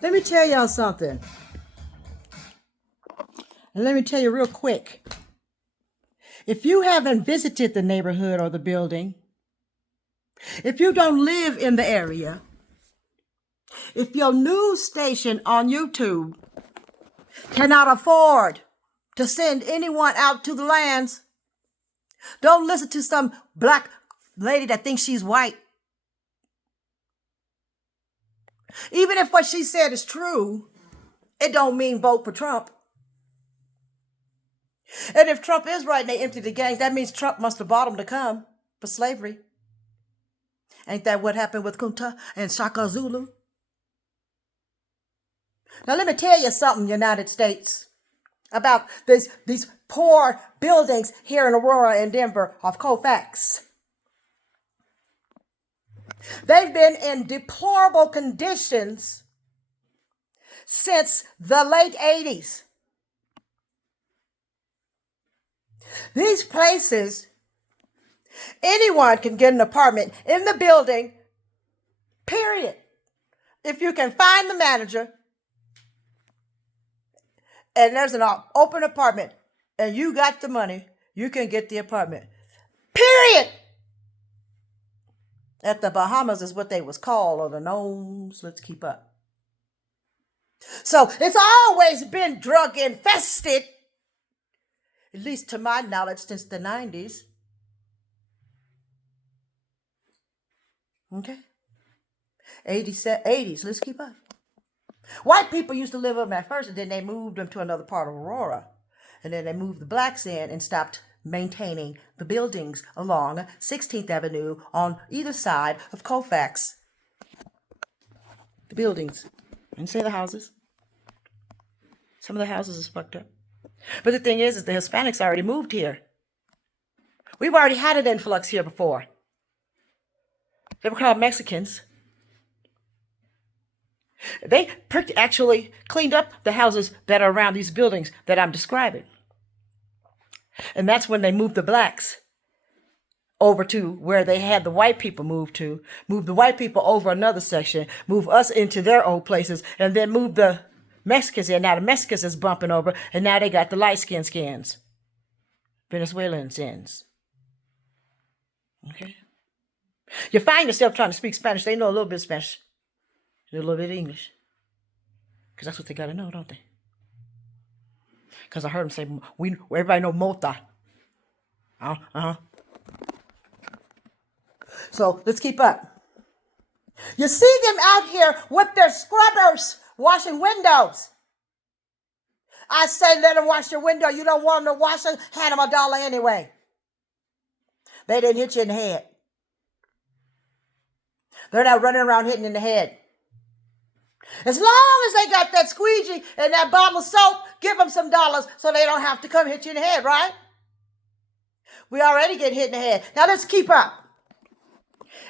Let me tell y'all something. And let me tell you real quick. If you haven't visited the neighborhood or the building, if you don't live in the area, if your news station on YouTube cannot afford to send anyone out to the lands, don't listen to some black lady that thinks she's white. Even if what she said is true, it don't mean vote for Trump. And if Trump is right and they empty the gangs, that means Trump must have bought them to come for slavery. Ain't that what happened with Kunta and Shaka Zulu? Now let me tell you something, United States, about these poor buildings here in Aurora and Denver of Colfax. They've been in deplorable conditions since the late 80s. These places, anyone can get an apartment in the building, period. If you can find the manager and there's an open apartment and you got the money, you can get the apartment, period. At the Bahamas is what they was called, or the Gnomes. Let's keep up. So it's always been drug infested, at least to my knowledge, since the 90s. Okay? 80s, let's keep up. White people used to live up at first, and then they moved them to another part of Aurora. And then they moved the blacks in and stopped maintaining the buildings along 16th Avenue on either side of Colfax. The buildings. I didn't say the houses. Some of the houses is fucked up. But the thing is the Hispanics already moved here. We've already had an influx here before. They were called Mexicans. They actually cleaned up the houses that are around these buildings that I'm describing. And that's when they moved the blacks over to where they had the white people move to, move the white people over another section, move us into their old places, and then move the Mexicans in. Now the Mexicans is bumping over, and now they got the light-skinned skins. Venezuelans ins. Okay? You find yourself trying to speak Spanish. They know a little bit of Spanish. A little bit of English. Because that's what they got to know, don't they? Because I heard them say, everybody know mota. So let's keep up. You see them out here with their scrubbers washing windows. I say let them wash your window. You don't want them to wash it, hand them $1 anyway. They didn't hit you in the head. They're not running around hitting in the head. As long as they got that squeegee and that bottle of soap, give them some dollars so they don't have to come hit you in the head, right? We already get hit in the head. Now let's keep up.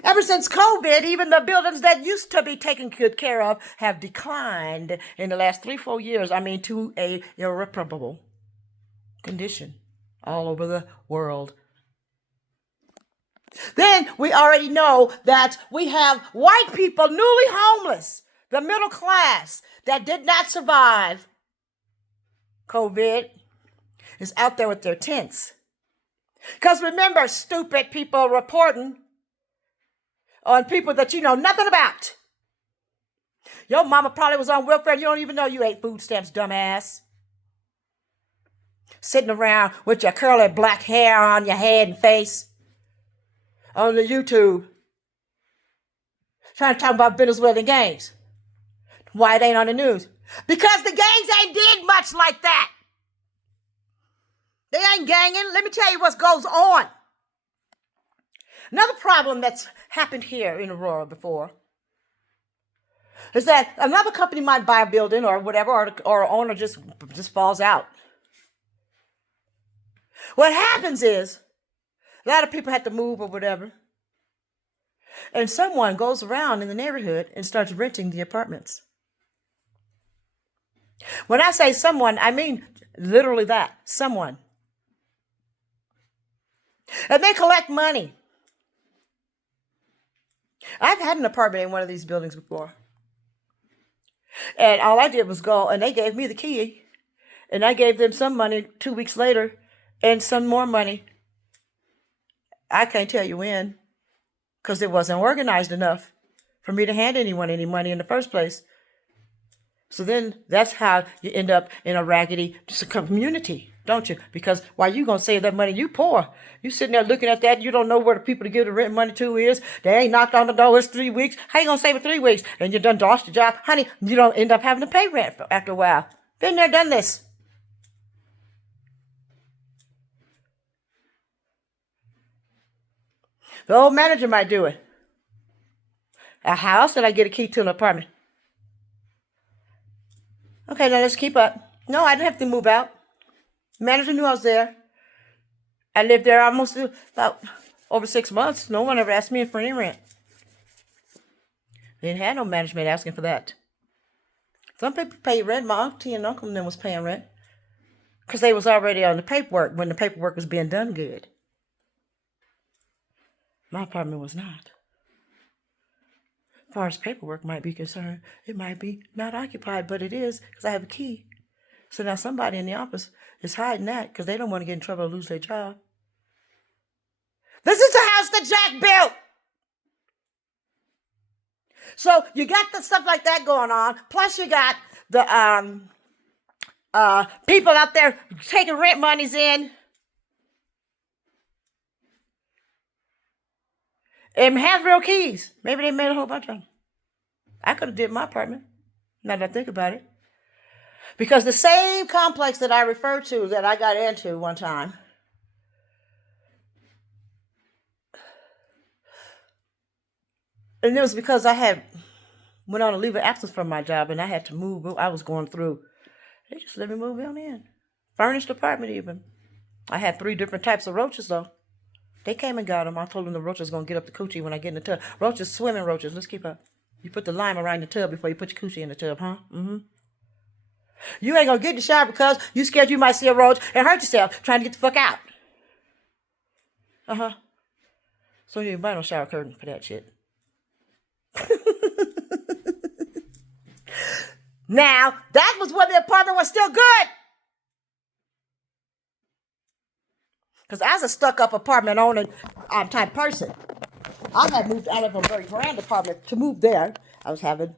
Ever since COVID, even the buildings that used to be taken good care of have declined in the last 3-4 years. To a irreparable condition all over the world. Then we already know that we have white people newly homeless, the middle class that did not survive COVID is out there with their tents. Because remember, stupid people reporting on people that you know nothing about. Your mama probably was on welfare and you don't even know you ate food stamps, dumbass. Sitting around with your curly black hair on your head and face on the YouTube trying to talk about Venezuelan gangs. Why it ain't on the news? Because the gangs ain't did much like that. They ain't ganging. Let me tell you what goes on. Another problem that's happened here in Aurora before is that another company might buy a building or whatever, or owner just falls out. What happens is a lot of people have to move or whatever, and someone goes around in the neighborhood and starts renting the apartments. When I say someone, I mean literally that, someone. And they collect money. I've had an apartment in one of these buildings before. And all I did was go, and they gave me the key. And I gave them some money 2 weeks later and some more money. I can't tell you when, because it wasn't organized enough for me to hand anyone any money in the first place. So then that's how you end up in a raggedy community, don't you? Because why you going to save that money? You poor. You sitting there looking at that. You don't know where the people to give the rent money to is. They ain't knocked on the door. It's 3 weeks. How you going to save it 3 weeks? And you done lost your job. Honey, you don't end up having to pay rent after a while. Been there, done this. The old manager might do it. How else did I get a key to an apartment? Okay, now let's keep up. No, I didn't have to move out. Manager knew I was there. I lived there almost about over 6 months. No one ever asked me for any rent. They didn't have no management asking for that. Some people paid rent. My auntie and uncle and them was paying rent because they was already on the paperwork when the paperwork was being done good. My apartment was not. As far as paperwork might be concerned, it might be not occupied, but it is because I have a key. So now somebody in the office is hiding that because they don't want to get in trouble or lose their job. This is the house that Jack built. So you got the stuff like that going on. Plus you got the people out there taking rent monies in. And have real keys. Maybe they made a whole bunch of them. I could have did my apartment, now that I think about it. Because the same complex that I referred to that I got into one time, and it was because I went on a leave of absence from my job and I had to move. I was going through. They just let me move on in. Furnished apartment even. I had 3 different types of roaches though. They came and got them. I told them the roaches going to get up the coochie when I get in the tub. Roaches, swimming roaches. Let's keep up. You put the lime around the tub before you put your coochie in the tub, huh? Mm-hmm. You ain't going to get in the shower because you scared you might see a roach and hurt yourself trying to get the fuck out. Uh-huh. So you didn't buy no shower curtain for that shit. Now, that was when the apartment was still good. Because I was a stuck-up apartment owner type person. I had moved out of a very grand apartment to move there. I was having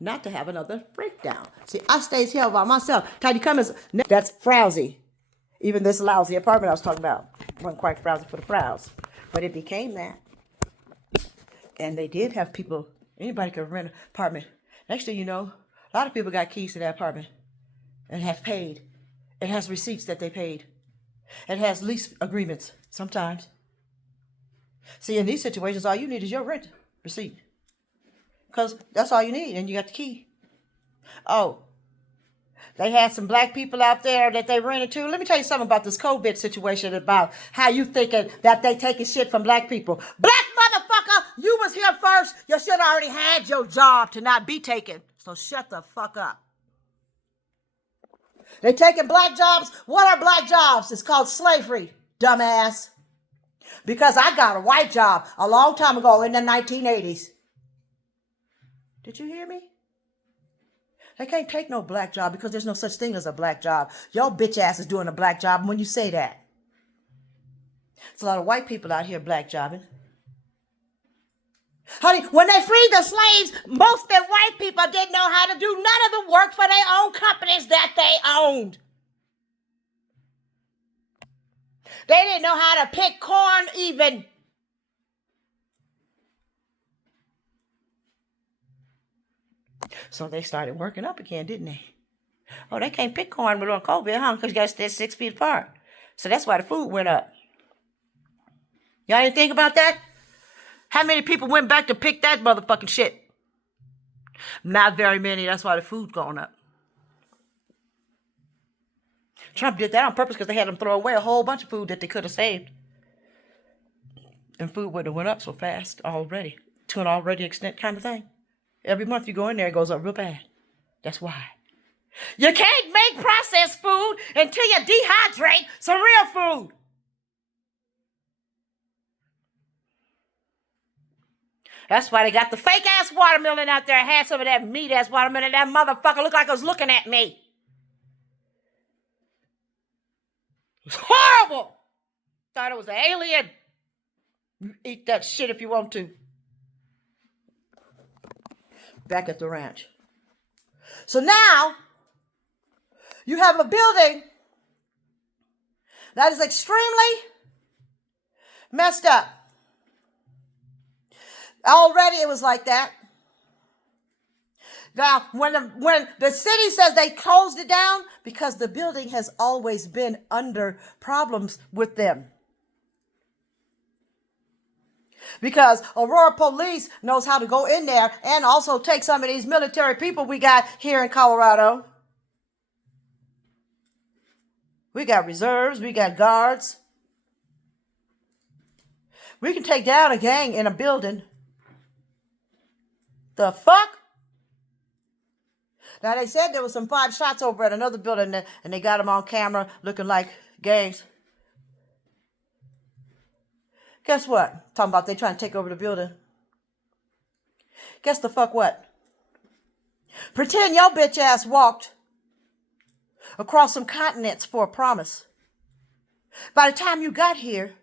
not to have another breakdown. See, I stays here by myself. Tidy Cummins, that's frowsy. Even this lousy apartment I was talking about wasn't quite frowsy for the frowns. But it became that. And they did have people, anybody could rent an apartment. Next thing you know, a lot of people got keys to that apartment and have paid. It has receipts that they paid. It has lease agreements sometimes. See, in these situations, all you need is your rent receipt. Because that's all you need, and you got the key. Oh, they had some black people out there that they rented to. Let me tell you something about this COVID situation, about how you thinking that they taking shit from black people. Black motherfucker, you was here first. You should have already had your job to not be taken. So shut the fuck up. They taking black jobs. What are black jobs? It's called slavery, dumbass. Because I got a white job a long time ago in the 1980s. Did you hear me? They can't take no black job because there's no such thing as a black job. Your bitch ass is doing a black job when you say that. There's a lot of white people out here black jobbing. Honey, when they freed the slaves, most of the white people didn't know how to do none of the work for their own companies that they owned. They didn't know how to pick corn even. So they started working up again, didn't they? Oh, they can't pick corn during COVID, huh? Because you got to stay 6 feet apart. So that's why the food went up. Y'all didn't think about that? How many people went back to pick that motherfucking shit? Not very many. That's why the food's going up. Trump did that on purpose because they had them throw away a whole bunch of food that they could have saved. And food wouldn't have went up so fast already. To an already extent kind of thing. Every month you go in there, it goes up real bad. That's why. You can't make processed food until you dehydrate some real food. That's why they got the fake ass watermelon out there. I had some of that meat ass watermelon. That motherfucker looked like it was looking at me. It was horrible. Thought it was an alien. You eat that shit if you want to. Back at the ranch. So now you have a building that is extremely messed up. Already it was like that. Now, when the city says they closed it down, because the building has always been under problems with them. Because Aurora Police knows how to go in there and also take some of these military people we got here in Colorado. We got reserves, we got guards. We can take down a gang in a building. The fuck? Now, they said there was some 5 shots over at another building, and they got them on camera looking like gangs. Guess what? Talking about they trying to take over the building. Guess the fuck what? Pretend your bitch ass walked across some continents for a promise. By the time you got here,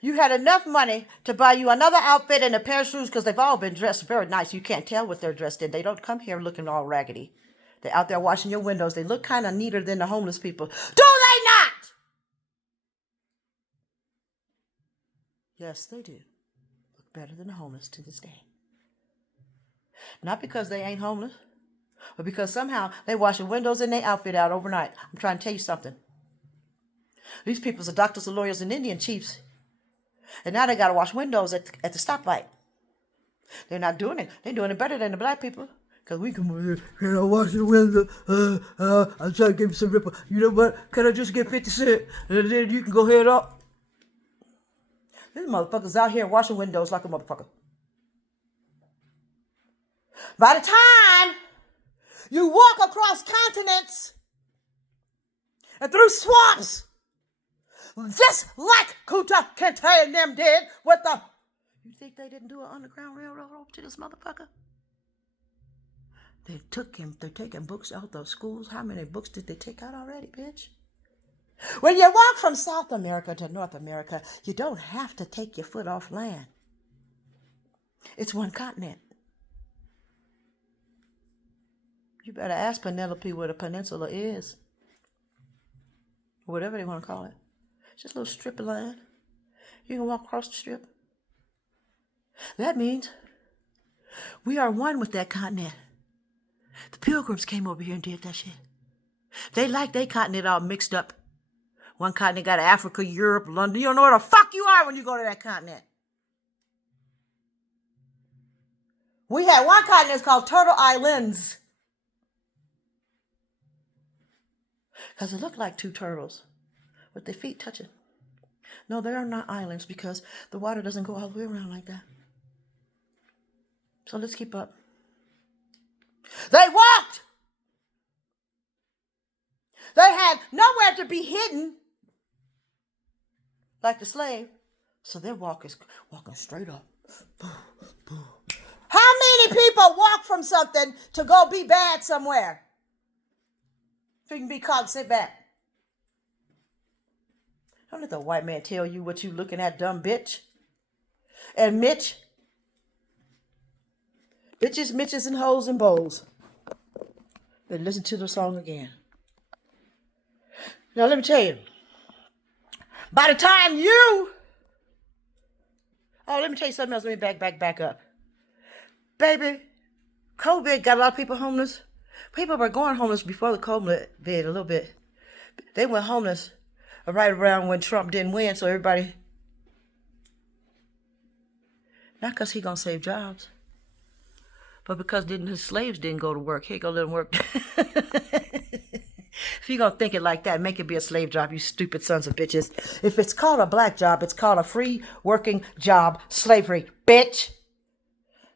you had enough money to buy you another outfit and a pair of shoes, because they've all been dressed very nice. You can't tell what they're dressed in. They don't come here looking all raggedy. They're out there washing your windows. They look kind of neater than the homeless people. Do they not? Yes, they do. Look better than the homeless to this day. Not because they ain't homeless, but because somehow they wash the windows and their outfit out overnight. I'm trying to tell you something. These people are doctors and lawyers and Indian chiefs. And now they got to wash windows at the stoplight. They're not doing it. They're doing it better than the black people. Because we come over here, wash the window. I'm trying to give you some ripple. You know what? Can I just get 50 cents? And then you can go head up. These motherfuckers out here washing windows like a motherfucker. By the time you walk across continents and through swamps, just like Kunta Kinte and them did with the... You think they didn't do an underground railroad over to this motherfucker? They're taking books out of schools. How many books did they take out already, bitch? When you walk from South America to North America, you don't have to take your foot off land. It's one continent. You better ask Penelope where the peninsula is. Whatever they want to call it. It's just a little strip of land. You can walk across the strip. That means we are one with that continent. The Pilgrims came over here and did that shit. They like their continent all mixed up. One continent got Africa, Europe, London. You don't know where the fuck you are when you go to that continent. We had one continent called Turtle Islands. Because it looked like 2 turtles with their feet touching. No, they are not islands because the water doesn't go all the way around like that. So let's keep up. They walked. They had nowhere to be hidden like the slave. So their walk is walking straight up. How many people walk from something to go be bad somewhere? So you can be caught and sit back. Don't let the white man tell you what you looking at, dumb bitch. And Mitch. Bitches, Mitches, and hoes and bowls. But listen to the song again. Now let me tell you. By the time you... Oh, let me tell you something else. Let me back up. Baby, COVID got a lot of people homeless. People were going homeless before the COVID a little bit. They went homeless right around when Trump didn't win, so everybody... Not because he gonna save jobs, but because his slaves didn't go to work. He ain't gonna let them work. If you gonna think it like that, make it be a slave job, you stupid sons of bitches. If it's called a black job, it's called a free working job, slavery, bitch.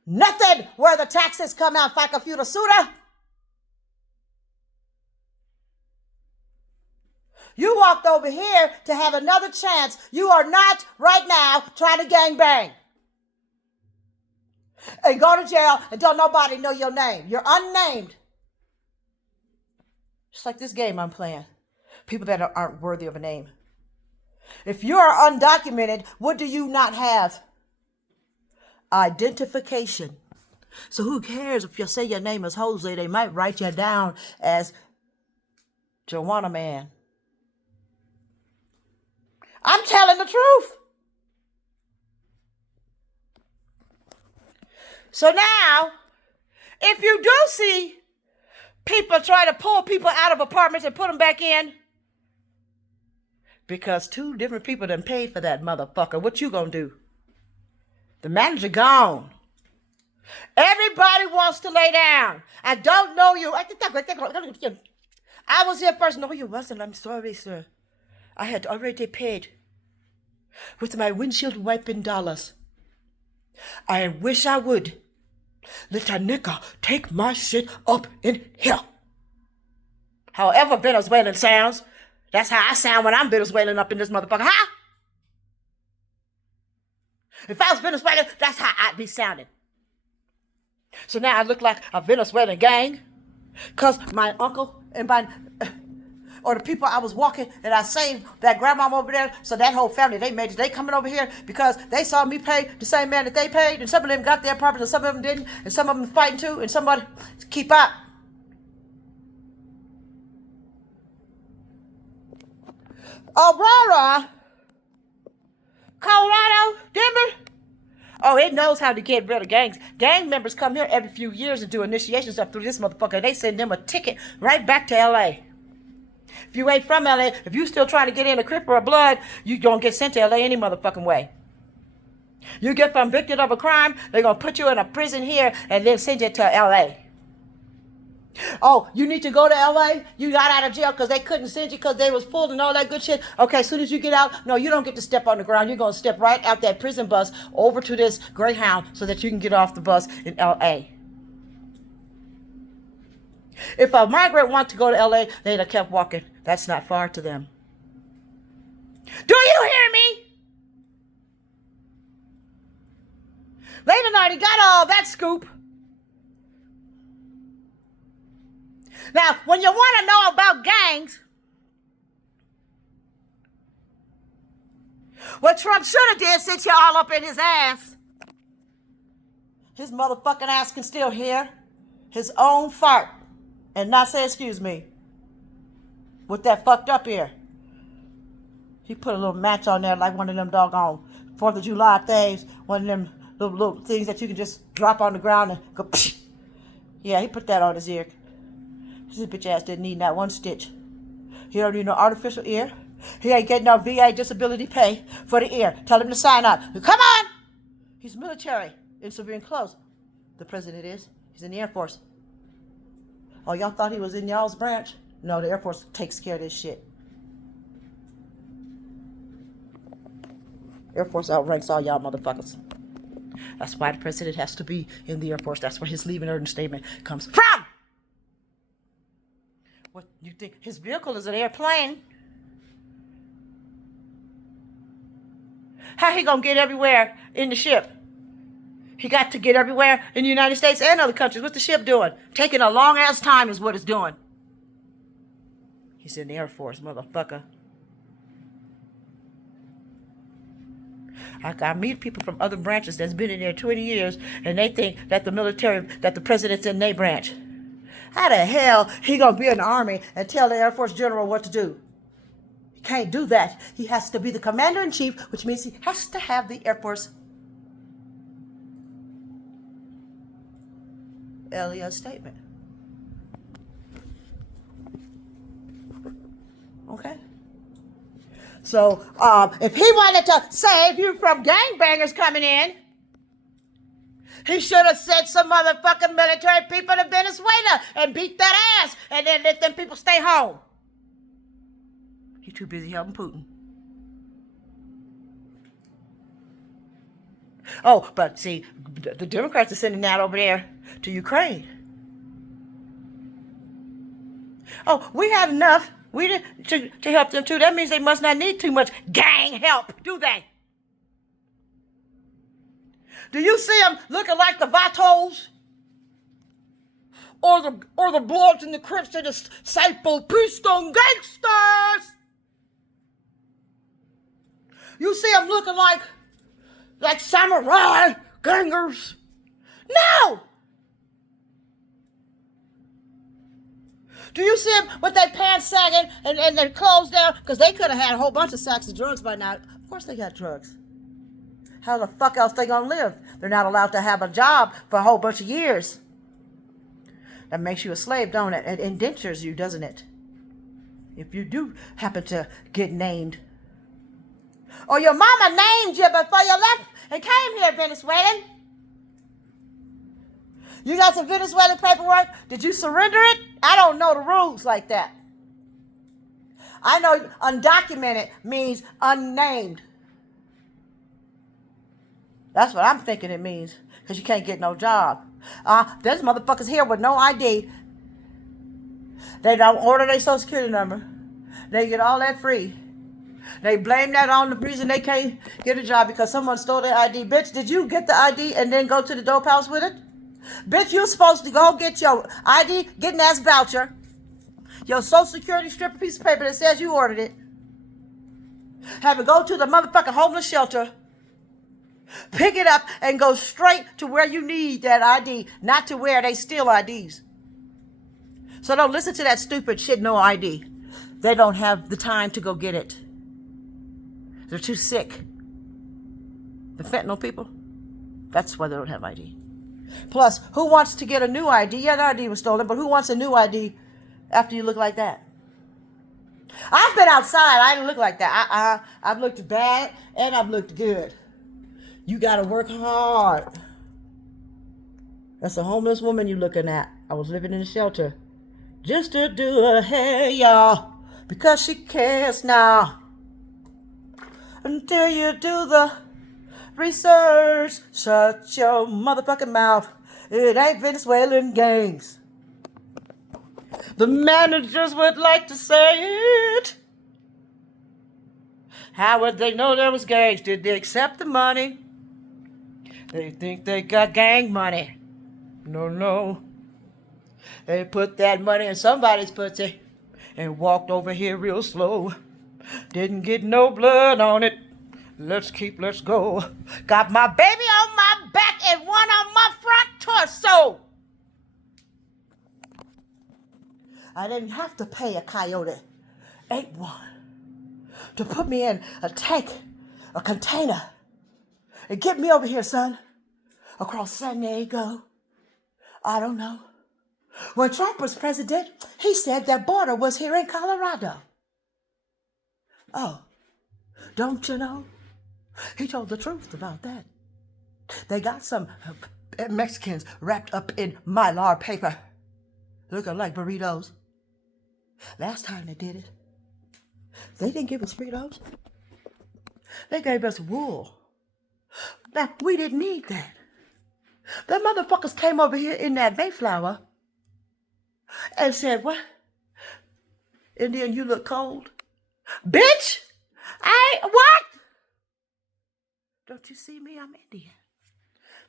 Nothing where the taxes come out like a few to suda. You walked over here to have another chance. You are not right now trying to gang bang. and go to jail and don't nobody know your name. You're unnamed. Just like this game I'm playing. People that aren't worthy of a name. If you are undocumented, what do you not have? Identification. So who cares if you say your name is Jose? They might write you down as Joanna Man. I'm telling the truth. So now, if you do see people try to pull people out of apartments and put them back in, because 2 different people done paid for that motherfucker, what you gonna do? The manager gone. Everybody wants to lay down. I don't know you. I was here first. No, you wasn't. I'm sorry, sir. I had already paid with my windshield wiping dollars. I wish I would. Let a nigga take my shit up in here. However Venezuelan sounds, that's how I sound when I'm Venezuelan up in this motherfucker. Huh? If I was Venezuelan, that's how I'd be sounding. So now I look like a Venezuelan gang because my uncle and or the people I was walking and I saved that grandmama over there. So that whole family, they coming over here because they saw me pay the same man that they paid. And some of them got their property and some of them didn't. And some of them fighting too. And somebody keep up. Aurora, Colorado, Denver. Oh, it knows how to get rid of gangs. Gang members come here every few years and do initiations up through this motherfucker. They send them a ticket right back to L.A. If you ain't from L.A., if you still trying to get in a Crip or a Blood, you don't get sent to L.A. any motherfucking way. You get convicted of a crime, they're going to put you in a prison here and then send you to L.A. Oh, you need to go to L.A.? You got out of jail because they couldn't send you because they was full and all that good shit. Okay, as soon as you get out, no, you don't get to step on the ground. You're going to step right out that prison bus over to this Greyhound so that you can get off the bus in L.A. If a migrant wants to go to L.A., they'd have kept walking. That's not far to them. Do you hear me? Leyland already got all that scoop. Now, when you want to know about gangs, what Trump should have did sit you all up in his ass. His motherfucking ass can still hear his own fart and not say excuse me with that fucked up ear. He put a little match on there like one of them doggone 4th of July things, one of them little things that you can just drop on the ground and go psh. Yeah, he put that on his ear. His bitch ass didn't need not one stitch. He don't need no artificial ear. He ain't getting no VA disability pay for the ear. Tell him to sign up. Come on! He's military in civilian clothes. The president is. He's in the Air Force. Oh, y'all thought he was in y'all's branch? No, the Air Force takes care of this shit. Air Force outranks all y'all motherfuckers. That's why the president has to be in the Air Force. That's where his leaving earning statement comes from. What, you think his vehicle is an airplane? How he gonna get everywhere in the ship? He got to get everywhere in the United States and other countries. What's the ship doing? Taking a long ass time is what it's doing. He's in the Air Force, motherfucker. I meet people from other branches that's been in there 20 years and they think that the military, that the president's in their branch. How the hell he gonna be in the Army and tell the Air Force General what to do? He can't do that. He has to be the Commander-in-Chief, which means he has to have the Air Force LEO statement. Okay? So, if he wanted to save you from gangbangers coming in, he should have sent some motherfucking military people to Venezuela and beat that ass and then let them people stay home. He's too busy helping Putin. Oh, but see, the Democrats are sending that over there to Ukraine. Oh, we had enough. We did to help them too. That means they must not need too much gang help, do they? Do you see them looking like the Vatos? Or the Bloods and the Crips and the Sapo Keystone Gangsters? You see them looking like samurai gangers? No! Do you see them with their pants sagging and their clothes down? Because they could have had a whole bunch of sacks of drugs by now. Of course they got drugs. How the fuck else they gonna live? They're not allowed to have a job for a whole bunch of years. That makes you a slave, don't it? It indentures you, doesn't it? If you do happen to get named. Or your mama named you before you left and came here, Venezuelan. You got some Venezuelan paperwork? Did you surrender it? I don't know the rules like that. I know undocumented means unnamed. That's what I'm thinking it means. Because you can't get no job. There's motherfuckers here with no ID. They don't order their social security number. They get all that free. They blame that on the reason they can't get a job because someone stole their ID. Bitch, did you get the ID and then go to the dope house with it? Bitch, you're supposed to go get your ID, get an ass voucher, your social security strip, a piece of paper that says you ordered it. Have it go to the motherfucking homeless shelter. Pick it up and go straight to where you need that ID, not to where they steal IDs. So don't listen to that stupid shit, no ID. They don't have the time to go get it. They're too sick. The fentanyl people, that's why they don't have ID. Plus, who wants to get a new ID? Yeah, the ID was stolen, but who wants a new ID after you look like that? I've been outside. I didn't look like that. I've looked bad and I've looked good. You got to work hard. That's a homeless woman you looking at. I was living in a shelter just to do her hair, y'all, because she cares now. Until you do the research, shut your motherfucking mouth. It ain't Venezuelan gangs. The managers would like to say it. How would they know there was gangs? Did they accept the money? They think they got gang money. No. They put that money in somebody's pussy and walked over here real slow. Didn't get no blood on it. Let's go. Got my baby on my back and one on my front torso. I didn't have to pay a Coyote 8-1 to put me in a tank, a container, and get me over here, son, across San Diego. I don't know. When Trump was president, he said that border was here in Colorado. Oh, don't you know? He told the truth about that. They got some Mexicans wrapped up in Mylar paper, looking like burritos. Last time they did it, they didn't give us Fritos. They gave us wool. Now, we didn't need that. The motherfuckers came over here in that Mayflower and said, what? Indian, you look cold. Bitch! What? Don't you see me? I'm Indian.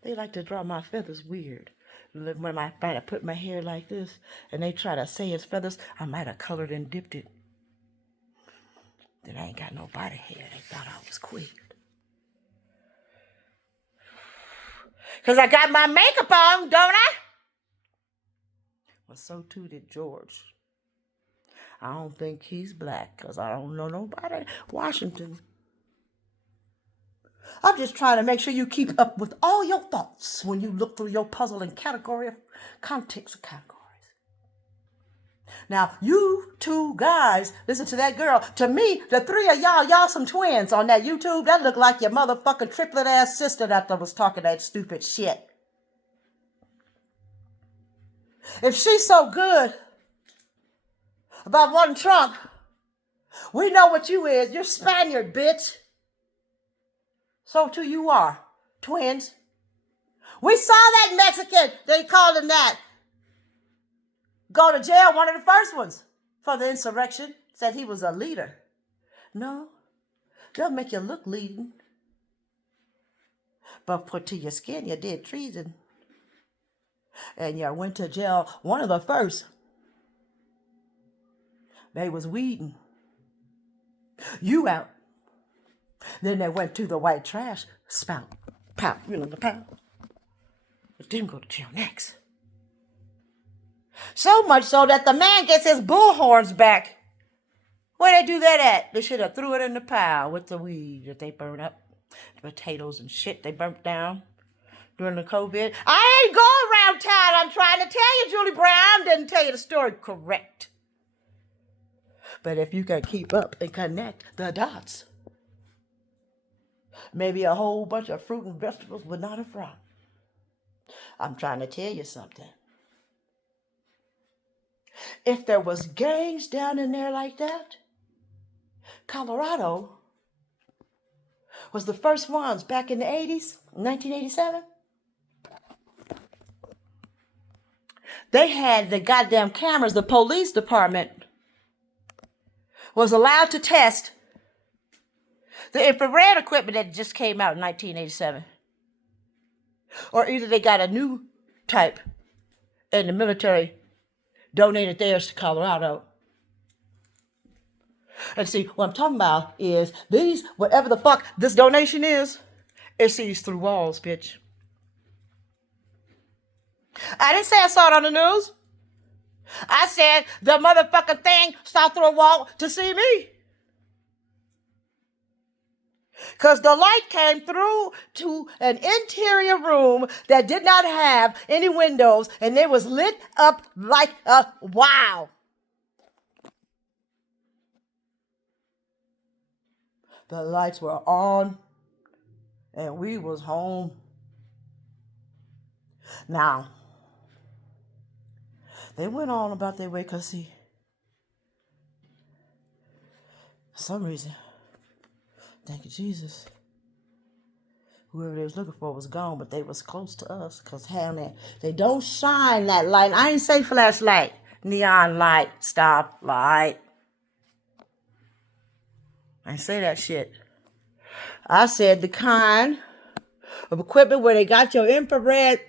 They like to draw my feathers weird. When I try to put my hair like this and they try to say it's feathers, I might have colored and dipped it. Then I ain't got no body hair. They thought I was queer. Because I got my makeup on, don't I? Well, so too did George. I don't think he's black because I don't know nobody in Washington. I'm just trying to make sure you keep up with all your thoughts when you look through your puzzle and category of context of categories. Now, you two guys, listen to that girl. To me, the three of y'all some twins on that YouTube. That look like your motherfucking triplet ass sister that was talking that stupid shit. If she's so good about wanting Trump, we know what you is. You're Spaniard, bitch. So too you are. Twins. We saw that Mexican, they called him that, go to jail, one of the first ones, for the insurrection. Said he was a leader. No, they'll make you look leading. but put to your skin you did treason. And you went to jail. One of the first, they was weeding you out. Then they went to the white trash spout. Pout, the pout. But didn't go to jail next. So much so that the man gets his bullhorns back. Where they do that at? They should have threw it in the pile with the weed that they burned up. The potatoes and shit they burnt down during the COVID. I ain't go around town. I'm trying to tell you, Julie Brown didn't tell you the story correct. But if you can keep up and connect the dots, maybe a whole bunch of fruit and vegetables would not have rot. I'm trying to tell you something. If there was gangs down in there like that, Colorado was the first ones back in the 80s, 1987. They had the goddamn cameras. The police department was allowed to test the infrared equipment that just came out in 1987. Or either they got a new type and the military donated theirs to Colorado. And see, what I'm talking about is these, whatever the fuck this donation is, it sees through walls, bitch. I didn't say I saw it on the news. I said the motherfucking thing saw through a wall to see me. Because the light came through to an interior room that did not have any windows, and it was lit up like a wow. The lights were on, and we was home. Now, they went on about their way because, see, for some reason, thank you, Jesus, whoever they was looking for was gone, but they was close to us because, hell, they don't shine that light. I ain't say flashlight, neon light, stop light. I ain't say that shit. I said the kind of equipment where they got your infrared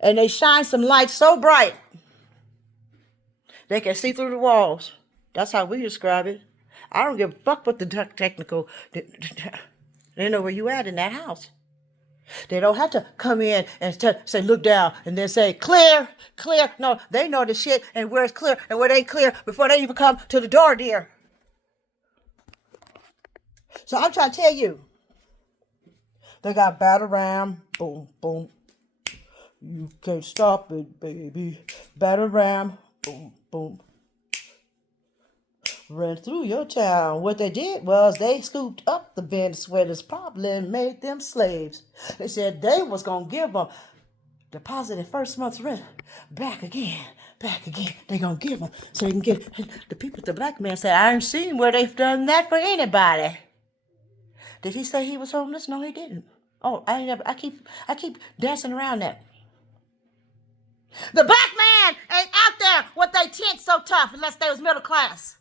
and they shine some light so bright they can see through the walls. That's how we describe it. I don't give a fuck what the technical. They know where you at in that house. They don't have to come in and say, look down, and then say, clear, clear. No, they know the shit and where it's clear and where it ain't clear before they even come to the door, dear. So I'm trying to tell you, they got Batarang, boom, boom. You can't stop it, baby. Batarang, boom, boom. Ran through your town. What they did was they scooped up the Venezuelans, probably, and made them slaves. They said they was going to give them deposited first month's rent back again. They going to give them so they can get the people. The black man said, I ain't seen where they've done that for anybody. Did he say he was homeless? No, he didn't. Oh, I keep dancing around that. The black man ain't out there with their tent so tough unless they was middle class.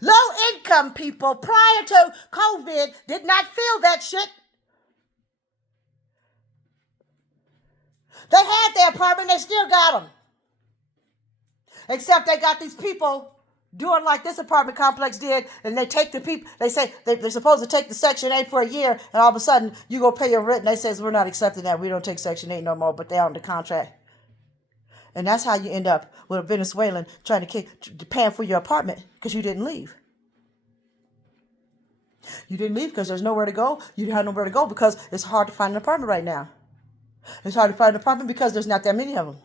Low-income people prior to COVID did not feel that shit. They had their apartment, they still got them. Except they got these people doing like this apartment complex did, and they take the people, they say they're supposed to take the Section 8 for a year, and all of a sudden you go pay your rent, and they says, we're not accepting that, we don't take Section 8 no more, but they're on the contract. And that's how you end up with a Venezuelan trying to paying for your apartment because you didn't leave. You didn't leave because there's nowhere to go. You have nowhere to go because it's hard to find an apartment right now. It's hard to find an apartment because there's not that many of them.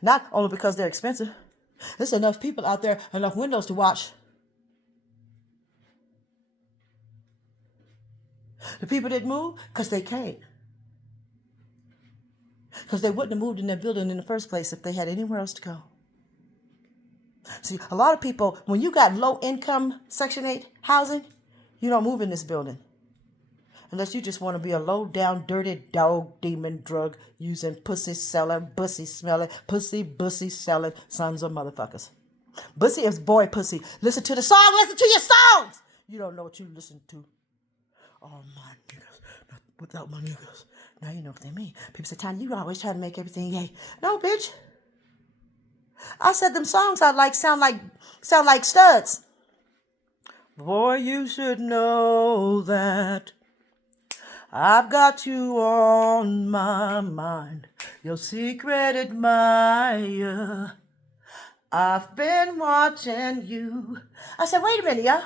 Not only because they're expensive. There's enough people out there, enough windows to watch. The people didn't move because they can't. Because they wouldn't have moved in their building in the first place if they had anywhere else to go. See, a lot of people, when you got low income Section 8 housing, you don't move in this building. Unless you just want to be a low down, dirty dog, demon, drug using, pussy selling, bussy smelling, bussy selling sons of motherfuckers. Bussy is boy pussy. Listen to the song, listen to your songs. You don't know what you listen to. All my niggas, not without my niggas. Now you know what they mean. People say, Tanya, you always try to make everything gay. No, bitch. I said them songs I like sound like studs. Boy, you should know that I've got you on my mind. Your secret admirer. I've been watching you. I said, wait a minute, y'all.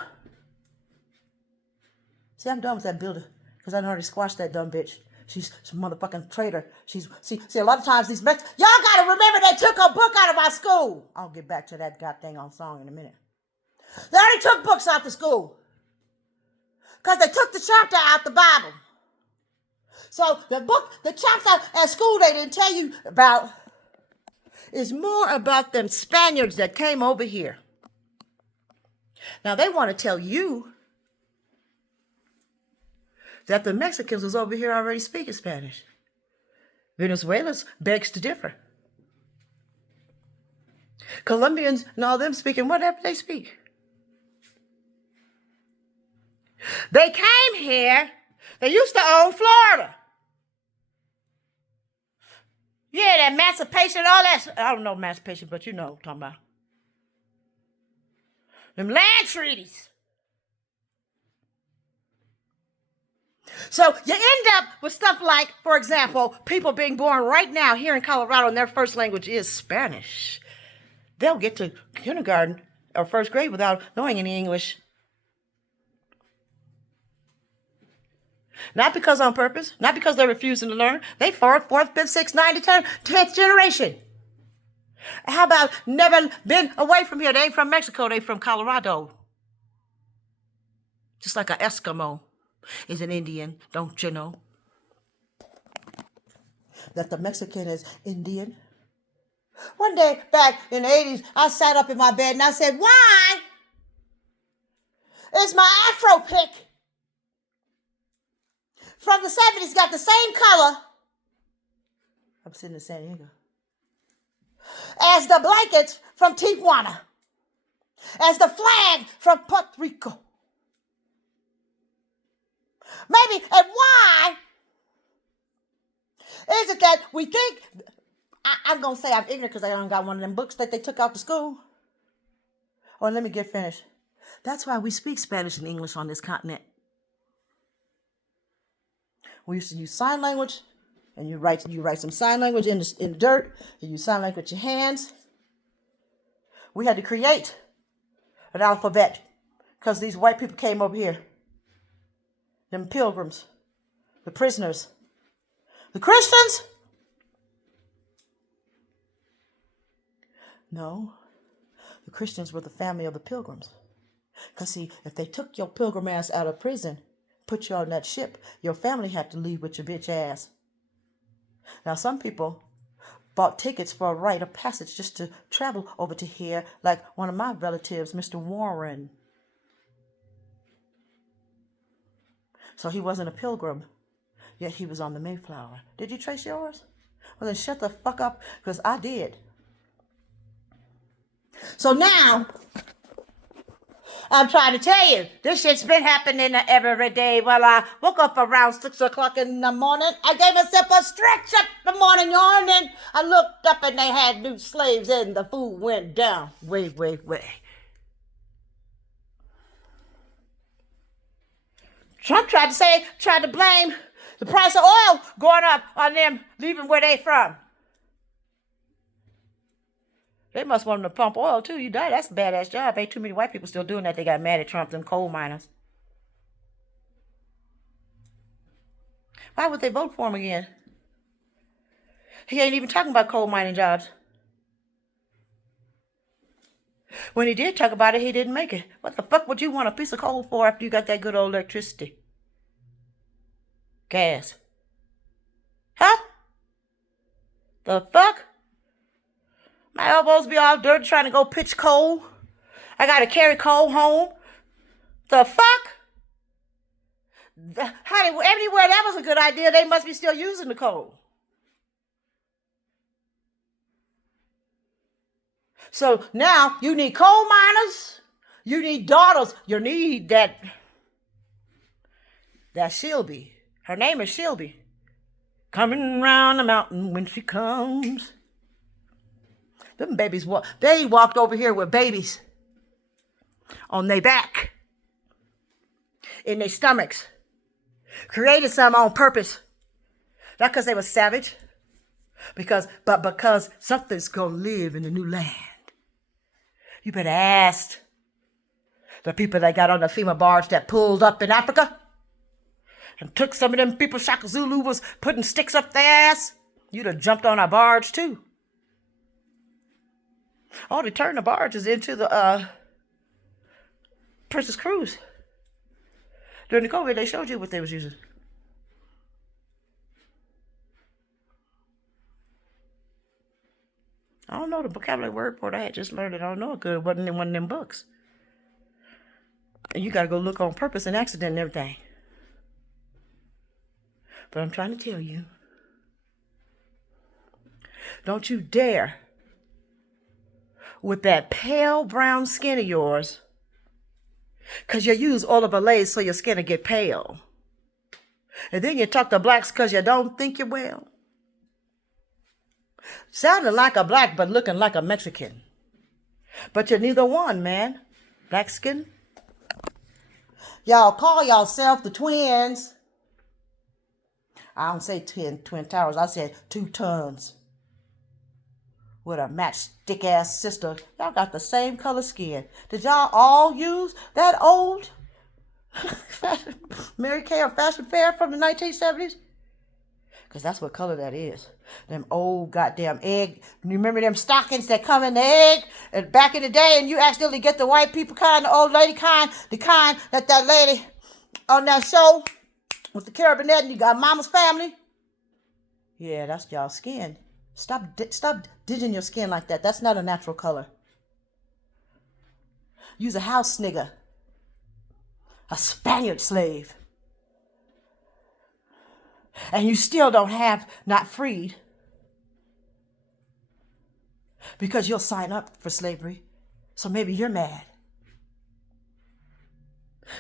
See, I'm done with that builder because I already squashed that dumb bitch. She's a motherfucking traitor. See, a lot of times these y'all gotta remember they took a book out of my school. I'll get back to that goddamn on song in a minute. They already took books out the school because they took the chapter out the Bible. So the chapter at school they didn't tell you about is more about them Spaniards that came over here. Now they want to tell you that the Mexicans was over here already speaking Spanish. Venezuelans begs to differ. Colombians and all them speaking whatever they speak. They came here. They used to own Florida. Yeah, that emancipation, all that. I don't know emancipation, but you know what I'm talking about. Them land treaties. So you end up with stuff like, for example, people being born right now here in Colorado and their first language is Spanish. They'll get to kindergarten or first grade without knowing any English. Not because on purpose, not because they're refusing to learn. They fourth, fifth, sixth, ninth, 10th generation. How about never been away from here? They ain't from Mexico, they from Colorado. Just like an Eskimo is an Indian, don't you know? That the Mexican is Indian. One day back in the 80s, I sat up in my bed and I said, why is my Afro pick from the 70s got the same color, I'm sitting in San Diego, as the blankets from Tijuana, as the flag from Puerto Rico? Maybe, and why is it that we think, I'm going to say I'm ignorant because I don't got one of them books that they took out to school. Oh, let me get finished. That's why we speak Spanish and English on this continent. We used to use sign language, and you write some sign language in the dirt. You use sign language with your hands. We had to create an alphabet because these white people came over here. Them pilgrims, the prisoners, the Christians. No, the Christians were the family of the pilgrims. Because see, if they took your pilgrim ass out of prison, put you on that ship, your family had to leave with your bitch ass. Now, some people bought tickets for a rite of passage just to travel over to here, like one of my relatives, Mr. Warren. So he wasn't a pilgrim, yet he was on the Mayflower. Did you trace yours? Well, then shut the fuck up, because I did. So now, I'm trying to tell you, this shit's been happening every day. Well, I woke up around 6 o'clock in the morning. I gave myself a stretch up the morning yawn, and I looked up and they had new slaves and the food went down. Way. Trump tried to blame the price of oil going up on them leaving where they from. They must want them to pump oil too. You die. That's a badass job. Ain't too many white people still doing that. They got mad at Trump, them coal miners. Why would they vote for him again? He ain't even talking about coal mining jobs. When he did talk about it, he didn't make it. What the fuck would you want a piece of coal for after you got that good old electricity? Gas. Huh? The fuck? My elbows be all dirty trying to go pitch coal. I gotta carry coal home. The fuck? Honey, everywhere that was a good idea, they must be still using the coal. So now you need coal miners, You need daughters. You need that Shelby. Her name is Shelby. Coming round the mountain when she comes. Them babies, they walked over here with babies on their back, in their stomachs. Created some on purpose. Not because they were savage, but because something's gonna live in the new land. You better ask the people that got on the FEMA barge that pulled up in Africa and took some of them people Shaka Zulu was putting sticks up their ass. You'd have jumped on our barge too. Oh, they turned the barges into the Princess Cruise. During the COVID, they showed you what they was using. I don't know the vocabulary word for it. I had just learned it. I don't know it good. It wasn't in one of them books. And you got to go look on purpose and accident and everything. But I'm trying to tell you, don't you dare, with that pale brown skin of yours, because you use oil of Olay so your skin will get pale. And then you talk to blacks because you don't think you're well. Sounding like a black but looking like a Mexican. But you're neither one, man. Black skin. Y'all call yourself the twins. I don't say twin towers. I said 2 tons. With a matchstick ass sister. Y'all got the same color skin. Did y'all all use that old Mary Kay fashion fair from the 1970s? Because that's what color that is. Them old goddamn egg. You remember them stockings that come in the egg? And back in the day, and you accidentally get the white people kind, the old lady kind, the kind that lady on that show with the carabinette, and you got Mama's Family. Yeah, that's y'all skin. Stop ditching your skin like that. That's not a natural color. Use a house nigger. A Spaniard slave. And you still don't have not freed. Because you'll sign up for slavery. So maybe you're mad.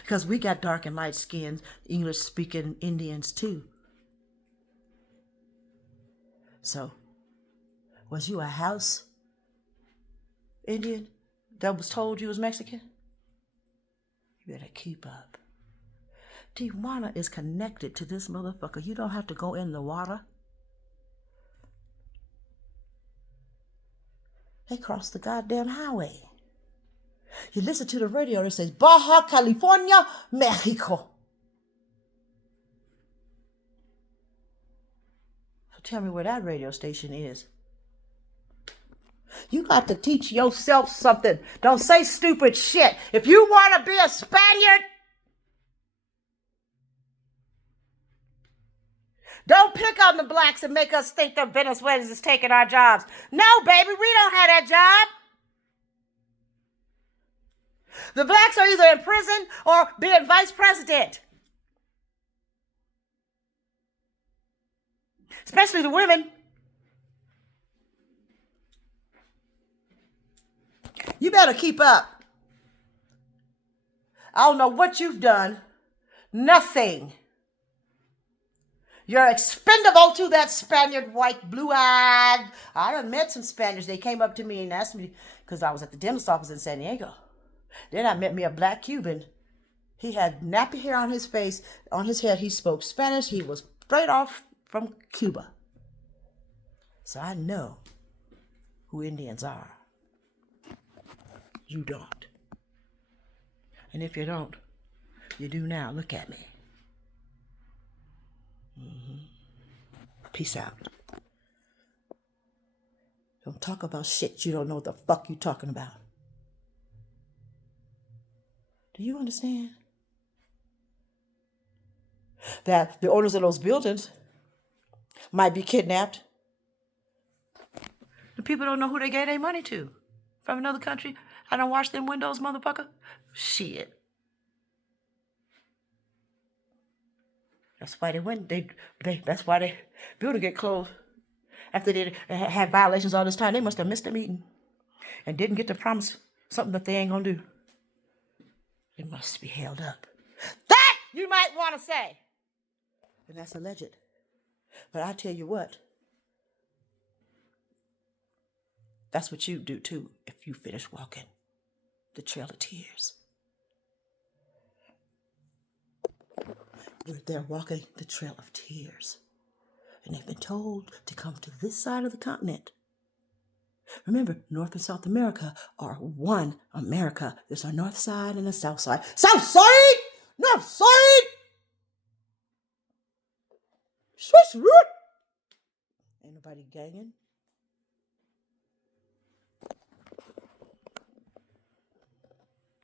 Because we got dark and light skinned English speaking Indians too. So, was you a house Indian that was told you was Mexican? You better keep up. Tijuana is connected to this motherfucker. You don't have to go in the water. They crossed the goddamn highway. You listen to the radio that says Baja California, Mexico. So tell me where that radio station is. You got to teach yourself something. Don't say stupid shit. If you want to be a Spaniard, don't pick on the blacks and make us think the Venezuelans is taking our jobs. No, baby, we don't have that job. The blacks are either in prison or being vice president. Especially the women. You better keep up. I don't know what you've done. Nothing. You're expendable to that Spaniard, white, blue-eyed. I done met some Spaniards. They came up to me and asked me, because I was at the dentist office in San Diego. Then I met me a black Cuban. He had nappy hair on his face. On his head, he spoke Spanish. He was straight off from Cuba. So I know who Indians are. You don't. And if you don't, you do now. Look at me. Peace out. Don't talk about shit you don't know what the fuck you talking about. Do you understand? That the owners of those buildings might be kidnapped. The people don't know who they gave their money to. From another country. I don't wash them windows, motherfucker. Shit. That's why they went. That's why they building get closed. After they had violations all this time, they must have missed the meeting and didn't get to promise something that they ain't gonna do. it must be held up. That you might want to say. And that's alleged. But I tell you what, that's what you do too if you finish walking the Trail of Tears. They're walking the Trail of Tears. And they've been told to come to this side of the continent. Remember, North and South America are one America. There's a north side and a south side. South side! North side! Swiss root! Ain't nobody ganging.